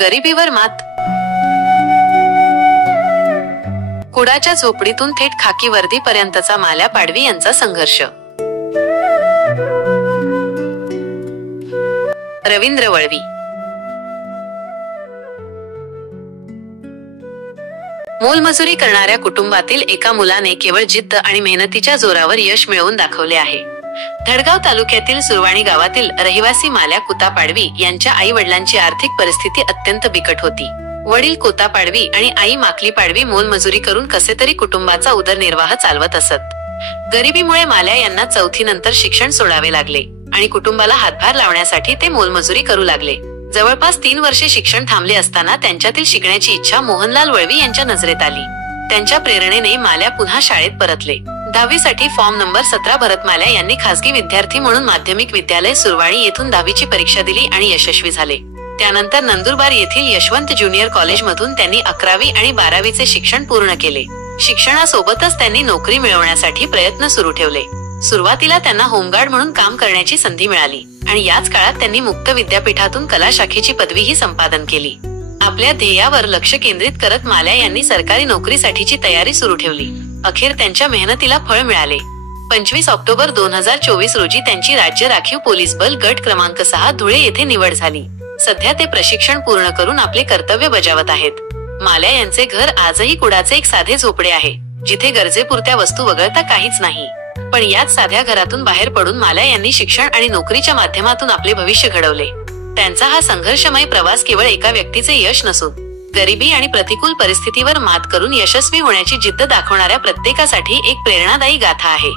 गरिबीवर मात. कुडाच्या झोपडीतून थेट खाकी वर्दीपर्यंतचा माल्या पाडवी यांचा संघर्ष. रवींद्र वळवी. मोलमजुरी करणाऱ्या कुटुंबातील एका मुलाने केवळ जिद्द आणि मेहनतीच्या जोरावर यश मिळवून दाखवले आहे. धडगाव तालुक्यातील सुरवाणी गावातील रहिवासी माल्या कुता पाडवी यांच्या आई वडिलांची आर्थिक परिस्थिती अत्यंत बिकट होती. वडील कोता पाडवी आणि आई माकली पाडवी मोलमजुरी करून कसे तरी कुटुंबाचा उदरनिर्वाह चालवत असत. गरिबीमुळे माल्या यांना चौथी नंतर शिक्षण सोडावे लागले आणि कुटुंबाला हातभार लावण्यासाठी ते मोलमजुरी करू लागले. जवळपास 3 वर्षे शिक्षण थांबले असताना त्यांच्यातील शिकण्याची इच्छा मोहनलाल वळवी यांच्या नजरेत आली. त्यांच्या प्रेरणेने माल्या पुन्हा शाळेत परतले. 10वी साठी फॉर्म नंबर 17 भरत माल्या यांनी खासगी विद्यार्थी म्हणून माध्यमिक विद्यालय सुरवाणी येथून 10वीची परीक्षा दिली आणि यशस्वी झाले. त्यानंतर नंदुरबार येथील यशवंत ज्युनियर कॉलेज मधून त्यांनी 11वी आणि 12वीचे शिक्षण पूर्ण केले. शिक्षणासोबतच त्यांनी नोकरी मिळवण्यासाठी प्रयत्न सुरू ठेवले. सुरुवातीला त्यांना होमगार्ड म्हणून काम करण्याची संधी मिळाली आणि याच काळात त्यांनी मुक्त विद्यापीठातून कला शाखेची पदवीही संपादन केली. आपल्या ध्येयावर लक्ष केंद्रित करत माल्या यांनी सरकारी नोकरीसाठीची तयारी सुरू ठेवली. अखेर त्यांच्या मेहनतीला फळ मिळाले. 25 ऑक्टोबर 2024 रोजी त्यांची राज्य राखीव पोलीस बल गट क्रमांक 6 धुळे येथे निवड झाली. सध्या ते प्रशिक्षण पूर्ण करून आपले कर्तव्य बजावत आहेत. माल्या यांचे घर आजही कुडाचे एक साधे झोपडे आहे, जिथे गरजेपुरत्या वस्तू वगळता काहीच नाही. पण याच साध्या घरातून बाहेर पडून माल्या यांनी शिक्षण आणि नोकरीच्या माध्यमातून आपले भविष्य घडवले. त्यांचा हा संघर्षमय प्रवास केवळ एका व्यक्तीचे यश नसून गरिबी आणि प्रतिकूल परिस्थितीवर मात करून यशस्वी होण्याची जिद्द दाखवणाऱ्या प्रत्येकासाठी एक प्रेरणादायी गाथा आहे.